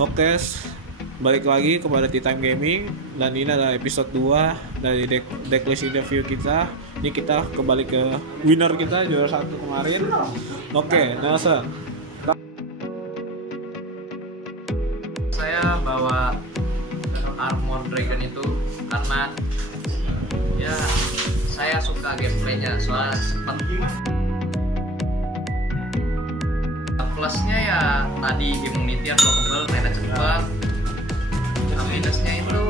Oke, balik lagi kepada Tea Time Gaming dan ini adalah episode 2 dari decklist interview kita. Ini kita kembali ke winner kita juara 1 kemarin. Oke, Nelson. Saya bawa Armor Dragon itu karena ya saya suka gameplaynya, soalnya sempet. Plusnya ya tadi immunity unblockable, mainnya cepet. Minusnya itu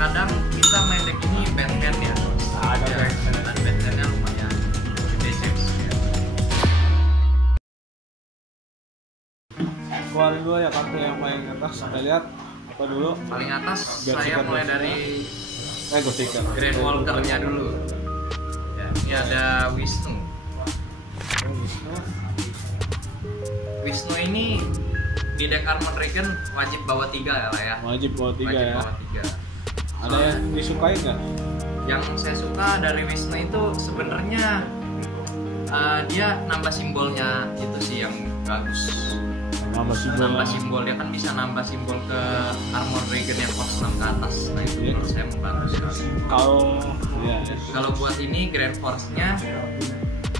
kadang kita main deck ini backhand ya, dan backhandnya lumayan DCX. Keluarin dulu ya kartu yang paling atas. Kita lihat apa dulu? Paling atas Biar saya sikat mulai dulu. dari Ghosticker. Grand Walker-nya dulu. Ya, ini ada Wisnu. Wisnu ini di deck Armor Dragon wajib bawa 3 ya lah ya. Wajib bawa 3 Wajib ya. bawa 3. Ada yang disukai nggak? Yang saya suka dari Wisnu itu sebenarnya dia nambah simbolnya itu sih yang bagus. Nambah simbol, dia kan bisa nambah simbol ke Armor Dragon yang cost 6 ke atas. Nah itu menurut saya membantu sekali. Kalau Buat ini Grand Force-nya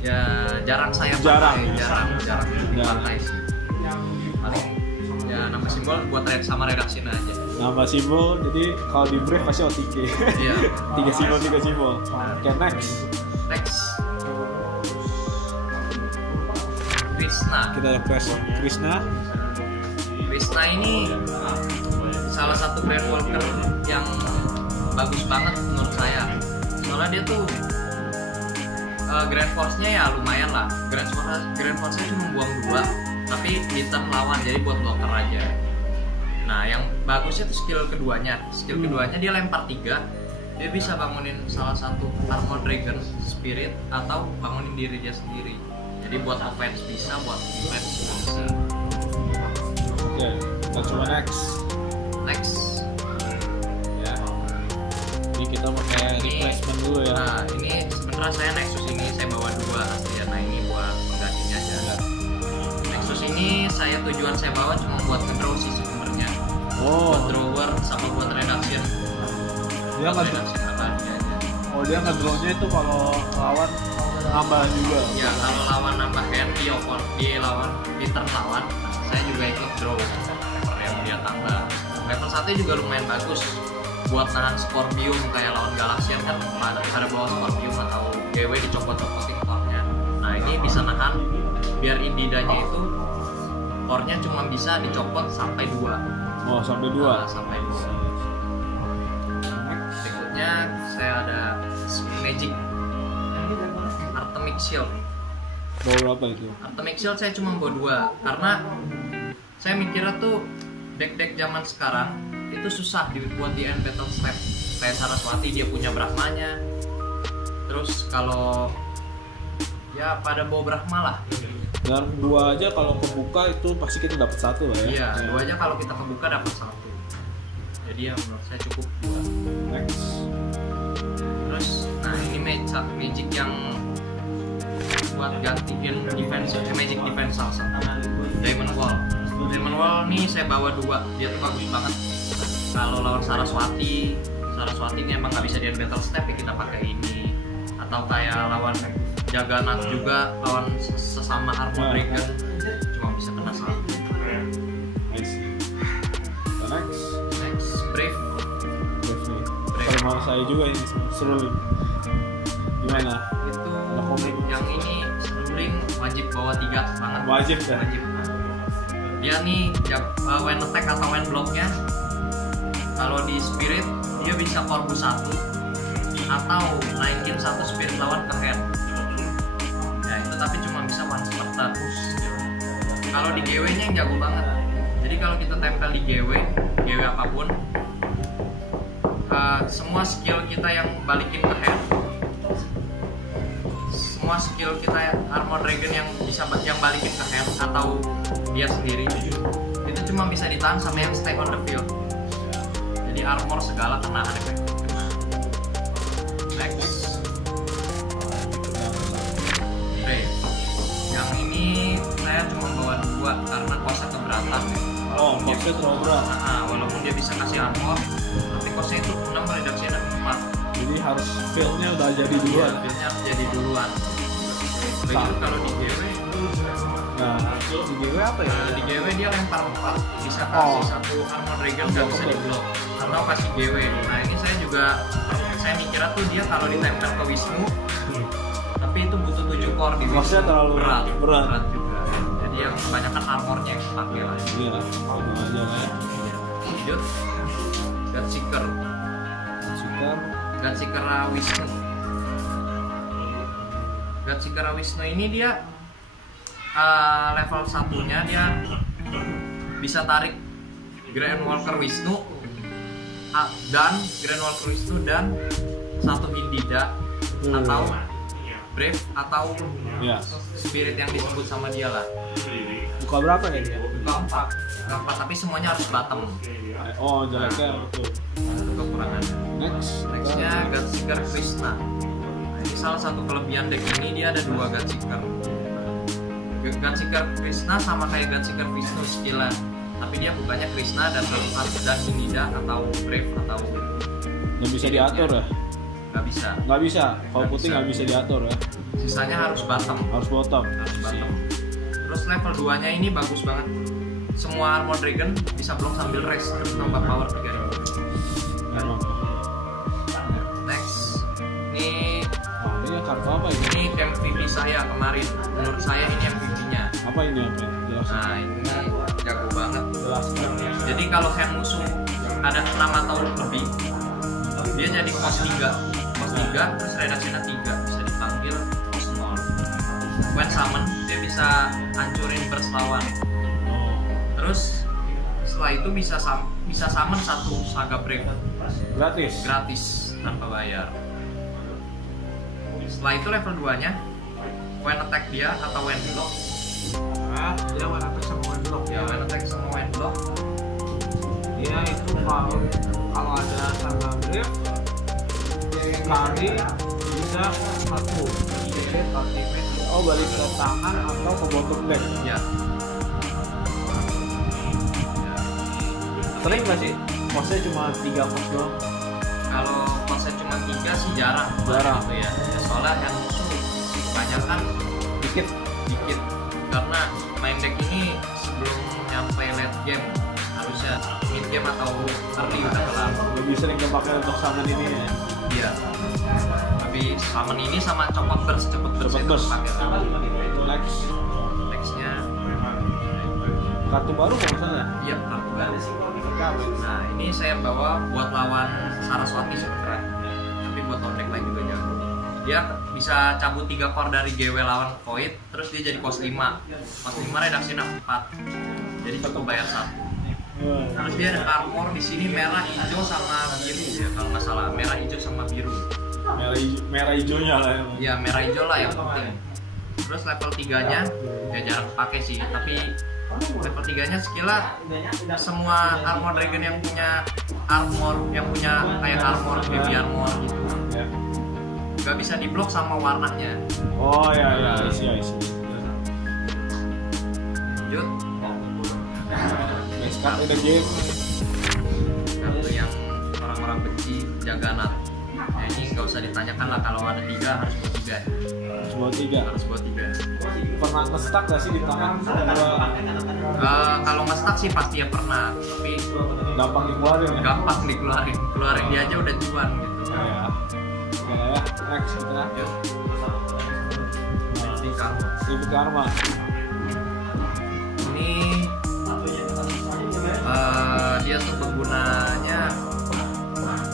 ya jarang saya Jarang. pakai, jarang dipakai sih. Paling ya nambah simbol buat sama redaction aja. nambah simbol, jadi kalau di brief pasti OTK. Iya. 3 simbol. Oke, next. Krishna. Kita ada Krishna. Ini salah satu Grand Walker yang bagus banget menurut saya. Soalnya dia tuh Grand Force-nya ya lumayan lah. Grand Force-nya cuma buang 2, tapi di turn lawan, jadi buat blocker aja. Nah, yang bagusnya tuh skill keduanya. Skill keduanya dia lempar 3. Dia bisa bangunin salah satu Armor Dragon Spirit atau bangunin diri dia sendiri. Jadi buat offense bisa, buat defense bisa. Oke, kita coba next. Ya. Ini kita pakai replacement dulu ya. Nah, ini sebenarnya saya Nexus ini saya bawa 2 ya. Nah, ini buat penggantinya aja. Nexus ini tujuan saya bawa cuma buat ngedraw sih sebenarnya. Buat drawer sama buat reduction. Dia nggak aja. Dia ngedrawnya itu kalau lawan nambah juga. Ya, kalau lawan nambah hand di turn lawan, saya juga ikut draw yang dia tambah. Level 1 juga lumayan bagus buat nahan Scorpium, kayak lawan Galaxian kan ada bawa Scorpium atau GW dicopot-copotin core-nya. Nah, ini bisa nahan biar Indidanya itu core-nya cuma bisa dicopot sampai 2. Sampai 2. Sampai 2. Berikutnya saya ada Magic Artemic Shield. Bawa berapa itu? Artemic Shield saya cuma bawa 2 karena saya mikirnya tuh deck-deck zaman sekarang itu susah dibuat di end battle step. Kayak Saraswati dia punya Brahmanya. Terus kalau ya pada bawa Brahma lah. Dan 2 aja kalau kebuka itu pasti kita dapat 1 lah ya. Iya, 2 aja kalau kita kebuka dapat 1. Jadi ya menurut saya cukup 2. Next. Terus nah ini magic yang buat gantiin magic defense salsa. Diamond Wall nih saya bawa 2. Dia tuh bagus banget. Kalau lawan Saraswati ini emang nggak bisa di battle step ya kita pakai ini. Atau kayak lawan Jagannath juga, lawan sesama Armor Dragon cuma bisa kena 1. Nice. Next Brave. Kalau mau saya juga ini seru. Gimana? Itu yang ini Ring wajib bawa 3 banget. Wajib. Dia nih when attack atau when blocknya kalau di spirit dia bisa korbu 1 atau naikin 1 spirit lawan ke hand. Ya itu tapi cuma bisa once per turn. Kalau di GW nya yang jago banget. Jadi kalau kita tempel di GW apapun, semua skill kita yang balikin ke hand, semua skill kita Armor Dragon yang balikin ke hand atau dia sendiri itu cuma bisa ditahan sama yang stay on the field. Jadi armor segala kena efek. Next. Brave. Yang ini saya cuma bawa 2 karena kosnya keberatan. walaupun dia costnya terlalu berat. walaupun dia bisa kasih armor, tapi costnya itu 6 reduction 4. Jadi harus feel-nya udah jadi duluan. Feel-nya harus jadi duluan. Begitu kalau di GW, Nah, di GW apa ya? di GW dia lempar 4, bisa kasih satu armor dragon nggak bisa di block atau kasih GW. Nah ini saya mikirnya tuh dia kalau ditempel ke Wisnu, tapi itu butuh 7 core di Wisnu. Maksudnya terlalu berat juga. Jadi yang kebanyakan armornya yang dipakai lah. Iya, itu aja lah. Lanjut, Godseeker Wisnu. Godseeker Wisnu ini dia level 1-nya dia bisa tarik Grand Walker Wisnu dan satu Indida atau Brave atau Spirit yang disebut sama dia lah. Buka berapa ya dia? Buka 4, tapi semuanya harus bottom. Oh, jeleknya betul. Itu kekurangannya. Nextnya Godseeker Krishna. Ini salah satu kelebihan deck ini, dia ada 2 Godseeker. Godseeker Krishna sama kayak Godseeker Wisnu skillnya, tapi dia bukannya Krishna dan Indida atau Brave atau nggak bisa diatur ya? Nggak bisa. Kalau putih nggak bisa diatur ya. Sisanya harus bottom. Terus level 2 nya ini bagus banget. Semua armor dragon bisa block sambil rest, terus nambah power 3000. Memang. Next, ini kartu apa ini? Ini MVP saya kemarin. Menurut saya ini MVP-nya. Apa ini? Jelaskan. Nah ini jago banget. Jadi kalau hand musuh ada 6 atau lebih, dia jadi cost 3, terus reduction-nya 3, bisa dipanggil cost 0. When summon dia bisa hancurin burst lawan. Terus setelah itu bisa summon satu Saga Brave gratis tanpa bayar. Setelah itu level 2 nya when attack dia atau when block, dia when attack sama when block. Ya when attack sama when block, dia itu kalau ada Saga Brave sekali bisa satu ultimate. Oh, balik ke tangan atau ke bottom deck ya. Sering nggak sih? Kosnya cuma 3 kos doang? Kalau kosnya cuma 3 sih jarang gitu ya. Soalnya yang musuh kebanyakan dikit karena main deck ini sebelum nyampe late game harusnya mid game atau early udah kelar. Lebih sering kepake untuk summon ini ya? Iya. Tapi summon ini sama copot burst itu pakai. Nextnya kartu baru nggak usah? Iya, kartu baru. Nah ini saya bawa buat lawan Saraswati sebenarnya, tapi buat lawan deck lain juga jago. Dia bisa cabut 3 core dari GW lawan Void, terus dia jadi cost 5 reduksinya 4, jadi cukup bayar 1. Terus dia ada armor di sini merah, hijau sama biru ya, kalau nggak salah merah, hijau sama biru. Merah hijaunya lah ya. Iya merah hijau lah yang penting. Terus level 3-nya ya jarang pakai sih, tapi level 3-nya skillnya semua armor dragon yang punya kayak armor, baby armor gitu nggak bisa diblok sama warnanya. Oh ya, isi. Lanjut. Next card in the game. Kartu yang orang-orang benci, Jagannath. Ya ini nggak usah ditanyakan lah, kalau ada 3 harus buat 3. Harus buat 3. Pernah nge-stuck gak sih di tangan? Kalau nge-stuck sih pasti ya pernah, tapi gampang dikeluarin. Keluarin dia aja udah cuan gitu. Ya. Next kita lanjut. Civic Karma. Ini dia tuh bergunanya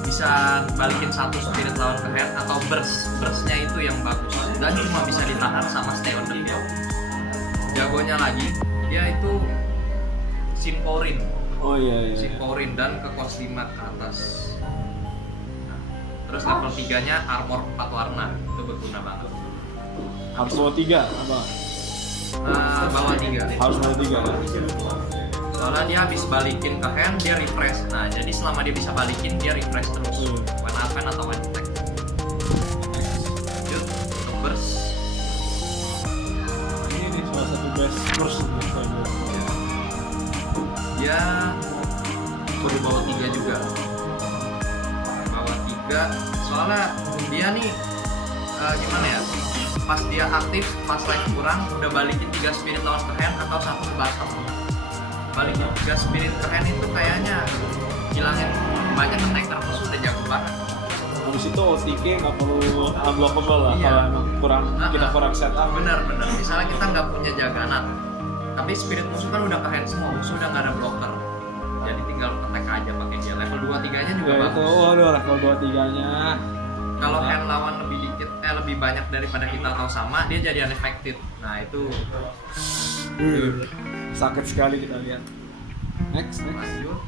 bisa balikin satu spirit lawan ke hand atau burstnya itu yang bagus dan cuma bisa ditahan sama stay on the field. Jagonya lagi dia itu Simporin. Oh iya. Simporin dan ke cost 5 ke atas. Terus level 3-nya armor 4 warna, itu berguna banget. Harus bawa 3 apa? Bawa 3. Harus bawa 3 ya? Soalnya dia habis balikin ke hand, dia refresh. Nah, jadi selama dia bisa balikin, dia refresh terus. When offense atau when attack. Lanjut, burst. Ini salah satu best burst gitu. Dia dia suruh bawa 3 juga. Bawa 3 soalnya dia nih gimana ya, pas dia aktif pas life kurang udah balikin 3 spirit lawan ke hand atau 1 ke bottom. Balikin 3 spirit ke hand itu kayaknya hilangin banyak attacker musuh, udah jago banget. Habis itu OTK nggak perlu unblockable lah. Iya. Kalau emang kita kurang setup. Bener, misalnya kita nggak punya jaganan tapi spirit musuh kan udah ke hand semua, musuh udah nggak ada blocker, jadi tinggal attack aja pakai dia. Level 2-3 nya juga Ya itu, bagus. waduh level 2-3-nya. Kalau hand lawan lebih dikit, lebih banyak daripada kita atau sama, dia jadi uneffective. Nah itu Sakit sekali kita lihat. Next. lanjut.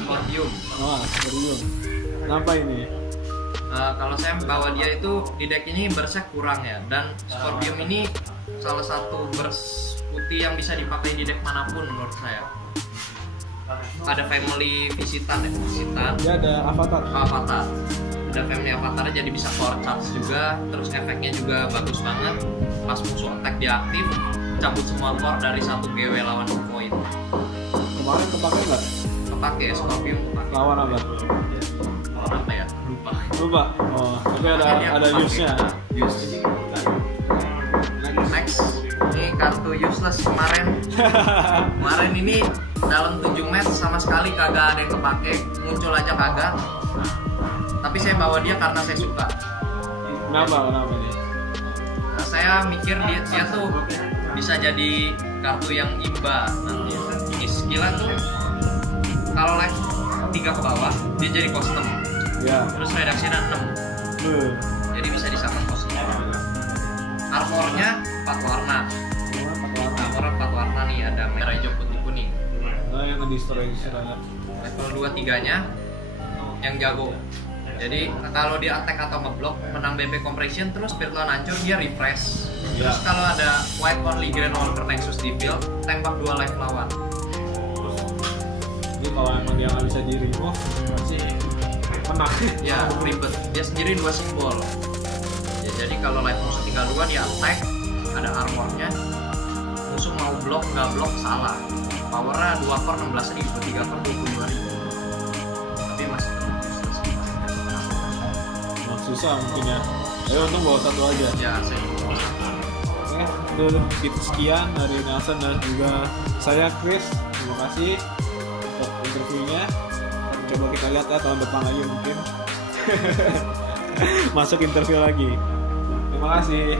Scorpion. Oh, Scorpion. Kenapa ini? Kalau saya bawa dia itu di deck ini burst-nya kurang ya, dan Scorpion ini salah satu burst putih yang bisa dipakai di deck manapun menurut saya. Ada family visitan. Dia ada avatar. Ada family avatar, jadi bisa core charge juga, terus efeknya juga bagus banget. Pas musuh attack dia aktif, cabut semua core dari 1 GW lawan point. Kemarin kepake nggak? Kepake Scorpion kepake. Lawan apa? Lawan apa ya? Lupa. Oh, tapi ada use-nya. Use. Next, ini kartu useless kemarin. Kemarin ini dalam 7 match sama sekali kagak ada yang kepake, muncul aja kagak. Tapi saya bawa dia karena saya suka. Kenapa nih? Nah, saya mikir dia tuh bisa jadi kartu yang imba nanti. Ini skillnya tuh kalau live 3 ke bawah dia jadi custom. Ya. Terus redaksinya 6. Jadi bisa disamakan custom. Armornya 4 warna. Armornya 4 warna nih, ada merah, hijau, putih, kuning. Nah, yang nge-destroy istilahnya. Level 2-3-nya yang jago. Jadi kalau dia attack atau ngeblok, menang BP compression, terus spirit lawan hancur, dia refresh. Terus kalau ada wipe only Grand Walker Nexus di field, tembak 2 life lawan. Jadi kalau emang dia nggak bisa diri, masih menang. Ya ribet. Dia sendiri 2 simbol. Ya, jadi kalau life musuh tinggal 2, dia attack, ada armornya. Musuh mau blok nggak blok salah. Powernya 2 core 16.000, 3 core 22.000. Tapi masih Susah mungkin ya. Ayo untung bawa 1 aja. ya saya Oke, itu sekian dari Nelson dan juga saya Chris. Terima kasih untuk interviewnya. Coba kita lihat ya tahun depan lagi mungkin masuk interview lagi. Terima kasih.